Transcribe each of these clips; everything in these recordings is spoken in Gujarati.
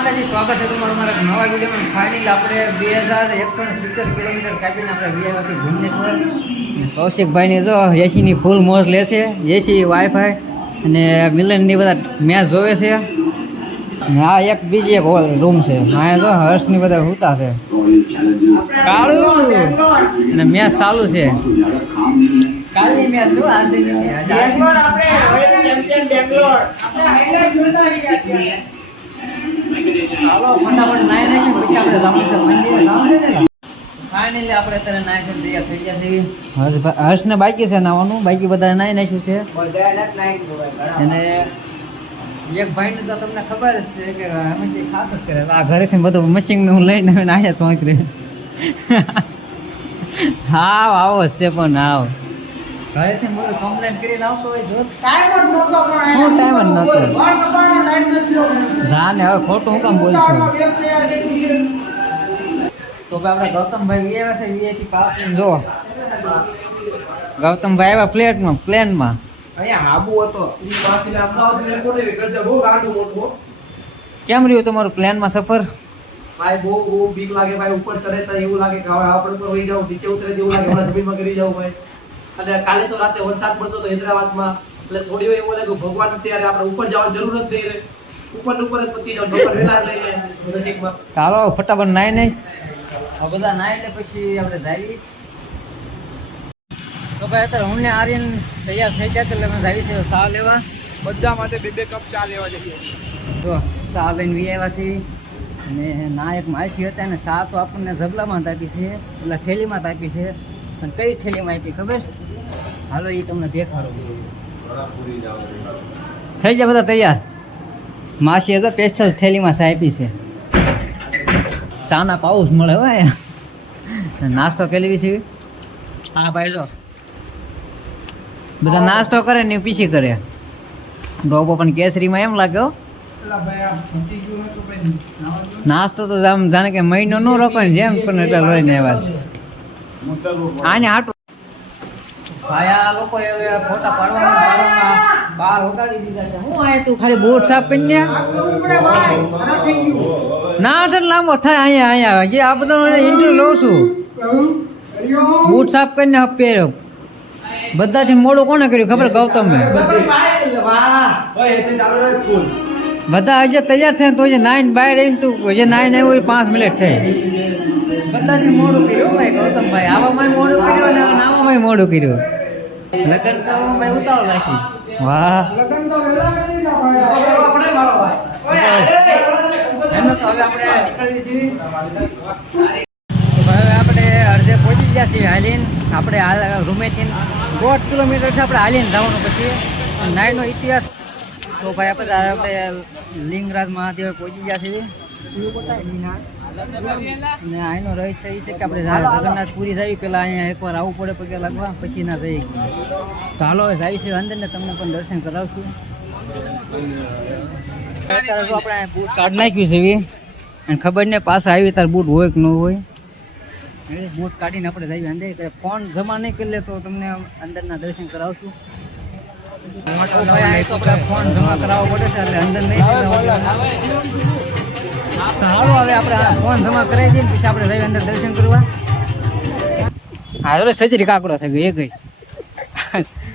માતાજી, સ્વાગત છે તમારું મારા નવા વિડીયોમાં. ફાઇનલ આપણે 2170 કિલોમીટર કાપીને આપણે ગયા છીએ ભુવનેશ્વર. કૌશિકભાઈની જો એસીની ફૂલ મોજ લેશે, એસી વાઈફાઈ અને મિલનની બધા મેચ જોવે છે. અને આ એક બીજી એક હોલ રૂમ છે, અહીંયા જો હર્ષની બધા સૂતા છે. કાળું અને મેચ ચાલુ છે. કાલની મેચ શું આજની બેંગ્લોર, આપણે રોયલ ચેમ્પિયન બેંગ્લોર આપણે હાઈલાઇટ જોતા રહ્યા છીએ. ચાલો ફટાફટ નાઈ નાખી પછી આપણે જવાનું છે મંદિરે. ફાઇનલી આપણે અત્યારે નાઈ ધોઈને તૈયાર થઈ ગયા છીએ. હર્ષને બાકી છે નાવાનું, બાકી બધા નાઈ નાખ્યું છે. અને એક ભાઈને તો તમને ખબર જ છે કે હંમેશા ખાસ જ કરે. આ ઘરેથી બધું મશીન હું લઈને આવ્યા ચોંકરી. હા આવો છે પણ આવ ઘરેથી બધું કમ્પ્લેન કરીને આવતો હોય. જો ટાઈમ જ નહોતો, જાને હવે ખોટું હું કામ બોલું છું. તો આપણે ગૌતમભાઈ આવ્યા છે વીઆઈપી પાસ. જો ગૌતમભાઈ આવ્યા પ્લેનમાં. અહીંયા આબુ હતો કેમ રહ્યું તમારું પ્લેનમાં સફર? ભાઈ બહુ બીક લાગે ભાઈ. ઉપર ચડે તો એવું લાગે કે હવે આપણે ઉપર વહી જાવ, નીચે ઉતરે એવું લાગે હમણાં જમીનમાં કરી જાવ ભાઈ. અને કાલે તો રાતે વરસાદ પડતો હતો હૈદરાબાદમાં, એટલે થોડી વાર એવું લાગ્યું ભગવાન ત્યારે આપણે ઉપર જવાની જરૂર જ નહીં રહે. ઉપર જ પતી જાવ, ભગવાન વેલા લઈને નજીકમાં. ચાલો ફટાફટ નાઈ નહીં આ બધા નાઈ લે પછી આપણે જાવી. તો ભાઈ અત્યારે હું ને આર્યન તૈયાર થઈ ગયા એટલે અમે જાવી છે ચા લેવા. બધા માટે બે કપ ચા લેવા જઈએ. જો ચા લઈને વી આવ્યા છીએ. અને ના એક માસી હતા ને ચા તો આપણને ઝબલામાં જ આપી છે, એટલે થેલીમાં જ આપી છે. પણ કઈ થેલીમાં આપી ખબર? હાલો એ તમને દેખાડો. થઈ જાય બધા તૈયાર. માસીએ તો સ્પેશિયલ થેલીમાં ચા આપી છે. ચાના પાઉસ મળે હોય. નાસ્તો કરી છે. હા ભાઈ જો બધા નાસ્તો કરે ને પીછી કરે. ડોબો પણ કેસરીમાં એમ લાગ્યો. નાસ્તો તો જાણે કે મહિનો ન રોકો ને જેમ પણ એટલે લઈને આવ્યા છે. આને હાટું ભાઈ આ લોકો હવે ફોટા પાડવામાં બહાર ઉગાડી દીધા છે. હું આયા તું ખાલી બોટ સાફ કરીને ના એટલે લાંબો થાય. અહીંયા જે આ બધા ઇન્ટરવ્યુ લઉં છું. બૂટ સાફ કરીને પહેર્યો. બધાથી મોડું કોને કર્યું ખબર? ગૌતમે. બધા હજી તૈયાર થયા તો નાઈન બહાર રહીને તું જે નાઈન આવ્યું હોય 5 મિનિટ થઈ. બધાથી મોડું કર્યું ભાઈ ગૌતમભાઈ. આવામાં મોડું કર્યું અને આવામાં મોડું કર્યું. લગ્ન કરવામાં ઉતાવળ રાખી. વાહ એનો તો હવે આપણે નીકળવી છીએ. હવે આપણે અડધે પહોંચી ગયા છીએ હાલીને. આપણે રૂમેથી 1.5 કિલોમીટર છે આપણે હાલીને જવાનું. પછી નાઈનો ઇતિહાસ તો ભાઈ આપણે લિંગરાજ મહાદેવ પહોંચી ગયા છીએ. અને આનો રહી છે એ છે કે આપણે જગન્નાથ પુરી જઈએ પહેલાં અહીંયા એકવાર આવવું પડે પગે લાગવા, પછી ના જઈએ. ચાલો હવે જાય છે અંદર ને તમને પણ દર્શન કરાવશું. અત્યારે જો આપણે બૂટ કાઢી નાખ્યું છે અને ખબર નહીં પાછા આવી તાર બૂટ હોય કે ન હોય. બૂટ કાઢીને આપણે જઈએ અંદર. ફોન જમા નહીં કરી લે તો તમને અંદરના દર્શન કરાવશું. ભાઈ તો આપણે ફોન જમા કરાવવો પડે છે એટલે અંદર નહીં. સારું હવે આપણે ફોન જમા કરાવી દઈએ પછી આપણે જઈએ અંદર દર્શન કરવા. હા તો સજરી કાકડો થઈ ગયો. એ ગઈ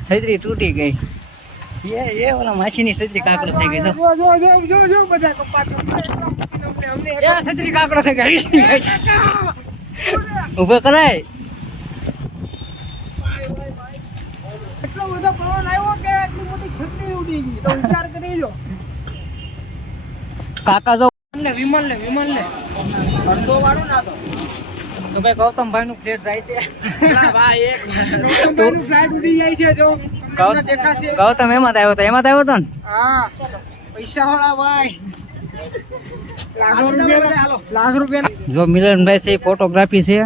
સજરી તૂટી ગઈ. એ ઓલા માછીની સજરી કાકડો થઈ ગઈ. સજરી કાકડો થઈ ગઈ. ઉભો કરાય. એટલો બધો પવન આવ્યો કે આટલી મોટી છત્રી ઉડી ગઈ. તો વિચાર કરી લો કાકા જો વિમલ ને અડધો વાળો ના તો ભાઈ ગૌતમભાઈ નું ફ્લેટ જાય છે. ગૌતમભાઈનું ફ્લાઇટ ઉડી જાય છે. જો તમને દેખાશે. ગૌતમ એમાં જ આવ્યો હતો ને. હા પૈસા વાળા ભાઈ. લાખ રૂપિયા. જો મિલનભાઈ છે એ ફોટોગ્રાફી છે,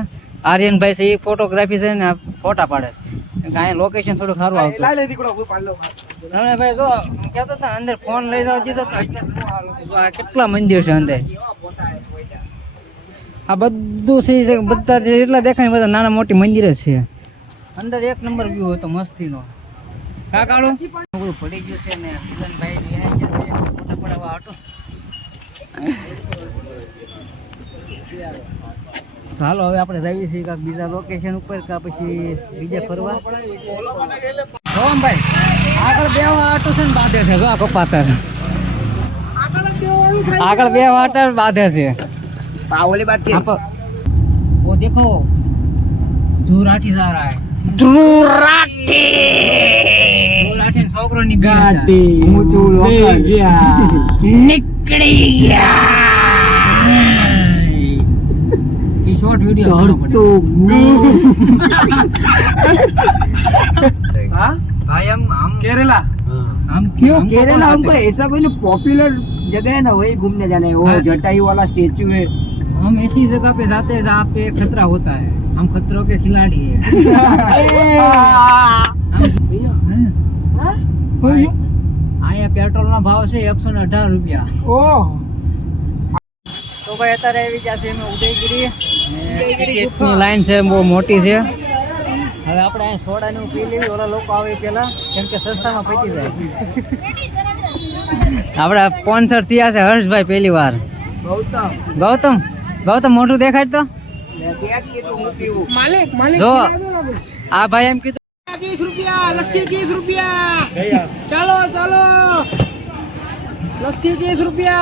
આર્યનભાઈ છે એ ફોટોગ્રાફી છે ને ફોટા પાડે છે. અહીંયા લોકેશન થોડું સારું આવતું. ભાઈ જો કહેતો હતા અંદર ફોન લઈ જવા દીધો તો કેટલા મંદિર છે અંદર. આ બધું છે બધા એટલા દેખાય બધા નાના મોટી મંદિર જ છે અંદર. એક નંબર વ્યૂ હોય તો મસ્તીનો. કાકાળો બધું પડી ગયું છે ને મિલનભાઈ ફોટા પડાવવા હતો. તો હાલો હવે આપણે જઈએ છીએ કાંક બીજા લોકેશન ઉપર કાં પછી બીજે ફરવા. ભાઈ આગળ બે વાટો છે ને બાંધે છે જો આ કપાતર આગળ બે વાટર બાંધે છે. ઓલી બાत की वो देखो ધુરાઠી जा रहा है. ધુરાઠી છોકરો ની ગાડી નીકળી ગયા. ઈ શોર્ટ વિડિયો हाँ भाई हम केरला हम क्यों केरला हमको ऐसा कोई ना पॉपुलर जगह है ना वही घूमने जाना है. वो हाँ। जटायु वाला स्टेचू है. हम ऐसी जगह पे जाते हैं जहाँ पे खतरा होता है. हम खतरों के खिलाड़ी हैं. भाई, અહીંયા પેટ્રોલ નો ભાવ છે 118 રૂપિયા. તો ભાઈ અત્યારે આવી ગયા છે અમે ઉદયગીરી અને ટિકિટની લાઈન છે બહુ મોટી છે. હવે આપણે અહીંયા સોડાનું પી લેવી. ઓલા લોકો આવે પેલા કેમ કે સસ્તામાં પતી જાય. આપણા સ્પોન્સર થયા છે હર્ષભાઈ પહેલી વાર. ગૌતમ ગૌતમ મોટું દેખાડ તો मालिक मालिक જો આ ભાઈ એમ કીધું 30 रुपया लस्सी 30 रुपया. चलो चलो लस्सी 30 रुपया.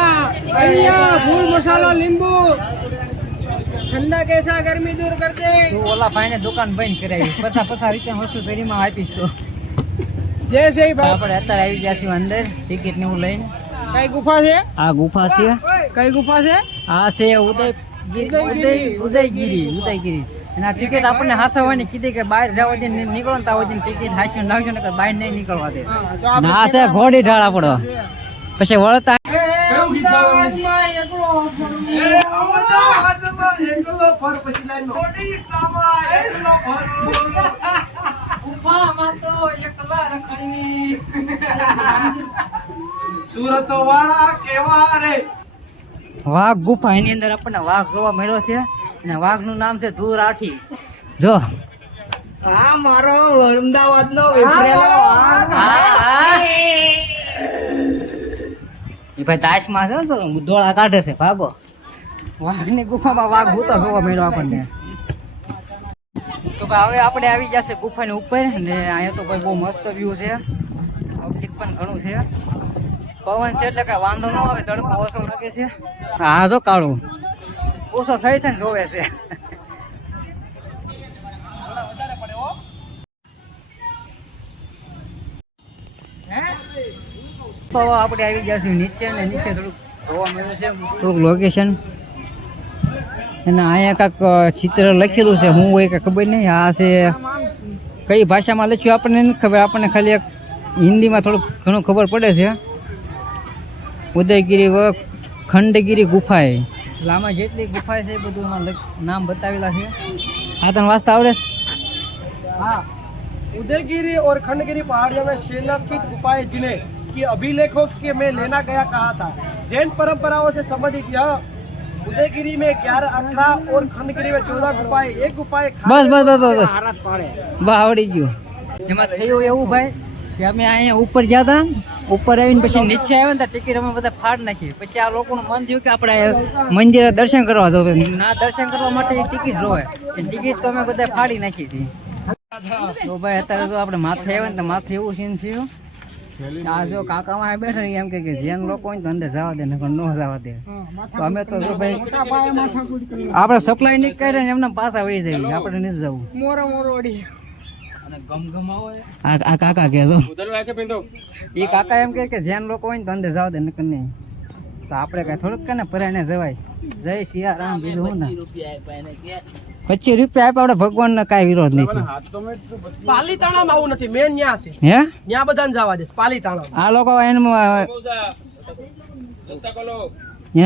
धनिया फूल मसाला नींबू ठंडा कैसा गर्मी दूर करते. તું ઓલા ભાઈને દુકાન બંધ કરાવી 50 રૂપિયા વસ્તુ ફેરીમાં આપીશ તો. जैसे ही भाई આપણે અત્યારે આવી ગયા છીએ અંદર ટિકિટ ને હું લઈને. कई गुफा से આ ગુફા છે. कई गुफा से આ છે ઉદયગીરી એના ટિકિટ આપણને હાસવાની કીધી કે બહાર જાવ દે નીકળો ને તાવ દે ટિકિટ હાસી લાવજો ને બહાર નહીં નીકળવા દે. ના છે ઘોડી ઢાળા પડો પછી વળતા સુરત વાળા કેવા રે. વાઘ ગુફા એની અંદર આપણને વાઘ જોવા મળ્યો છે અને વાઘનું નામ છે ધુરાઠી. જો हाँ मारो अहमदाबाद नो એ ભાઈ તાશમાં છે ને તો દોડા કાઢે છે ભાગો. વાઘની ગુફામાં વાઘ ભૂતો જોવા મળ્યો આપણને. તો ભાઈ હવે આપણે આવી જશે ગુફાની ઉપર ને અહીંયા તો ભાઈ બહુ મસ્ત વ્યૂ છે. પબ્લિક પણ ઘણું છે. પવન છે એટલે કઈ વાંધો ન આવે. તડકો ઓછો લાગે છે. હા જો કાળું ઓછો થઈ છે ને જોવે છે. તો આપણે આવી ગયા છીએ નીચે ને નીચે થોડુંક જોવા મળ્યું છે થોડુંક લોકેશન. અને અહીંયા કાંક ચિત્ર લખેલું છે હું હોય કે ખબર નહીં. આ છે કઈ ભાષામાં લખ્યું આપણને નથી ખબર. આપણને ખાલી એક હિન્દીમાં થોડુંક ઘણું ખબર પડે છે. ઉદયગીરી ખંડગીરી ગુફાએ એટલે આમાં જેટલી ગુફા છે એ બધું એમાં નામ બતાવેલા છે. આ તને વાંચતા આવડે છે? हाँ उदयगिरी और खंडगिरी पहाड़ियों में शिलान्कित गुफाएं जिन्हें कि अभिलेखों के में लेना गया कहा था. जैन परंपराओं से संबंधित यह उदयगिरी में 11, 18 और खंडगिरी में 14 गुफाएं. एक गुफाएं બસ બસ બસ બસ બસ આવડી ગયું. એમાં થયું એવું ભાઈ કે અમે અહીંયા ઉપર ગયા હતા. ઉપર આવીને પછી નીચે આવ્યા ને ટિકિટ અમે બધા ફાડ નાખી. પછી આ લોકોનું મન થયું કે આપણે મંદિરે દર્શન કરવા જવું. ના દર્શન કરવા માટે ટિકિટ જોવે. ટિકિટ તો અમે બધા ફાડી નાખી હતી. તો ભાઈ અત્યારે જો આપણે માથે આવ્યા ને તો માથે એવું સીન થયું. આ જો કાકામાં બેઠા ને એમ કે જેન લોકો હોય તો અંદર જવા દે ને ન જવા દે. તો અમે તો જો ભાઈ આપણે સપ્લાય નહીં કરે ને એમને પાછા વહી જાય. આપણે નથી જવું. मोरो मोरो ओडी આ કાકા કે જો એ કાકા એમ કે જેન લોકો હોય ને તો અંદર જવા દે નકર નહીં. તો આપણે કઈ થોડુંક કે ને પરાયને જવાય. જય સિયારામ. બીજું હું ના 25 રૂપિયા આપ્યા આપણે ભગવાનને કાંઈ વિરોધ નથી. પાલીતાણામાં આવું નથી. મેન ન્યા છે. હે ન્યા બધાને જવા દે પાલીતાણા. આ લોકો એને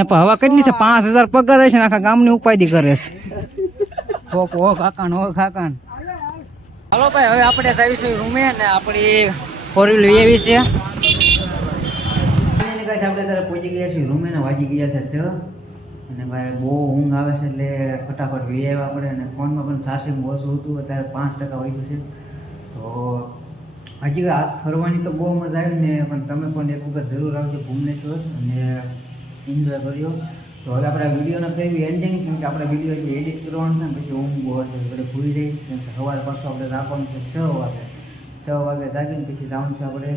હવા કેટલી છે 5000 પગાર છે ને આખા ગામની ઉપાધિ કરે છે. ઓ કાકાન ઓ કાકાન. હાલો ભાઈ હવે આપણે જઈશું રૂમે ને આપણી 4 વ્હીલ એવી છે. આપણે ત્યારે પહોંચી ગયા છીએ રૂમે ને વાગી ગયા છે 6 અને ભાઈ બહુ ઊંઘ આવે છે એટલે ફટાફટ વી આવ્યા આપણે. અને ફોનમાં પણ ચાર્જિંગ ઓછું હતું. અત્યારે 5% વાગ્યું છે. તો હજી આ ફરવાની તો બહુ મજા આવી ને પણ તમે પણ એક વખત જરૂર આવજો ભુવનેશ્વર અને એન્જોય કર્યો. તો હવે આપણે વિડીયોનો કઈ એન્ડિંગ, કેમ કે આપણે વિડીયો જે એડિટ કરવાનો છે ને પછી ઊંઘ બહુ હશે એટલે ભૂલી જઈશ. કેમ કે સવારે પાછું આપણે રાખવાનું છે 6 વાગે. 6 વાગે જાગીને પછી જવાનું છે આપણે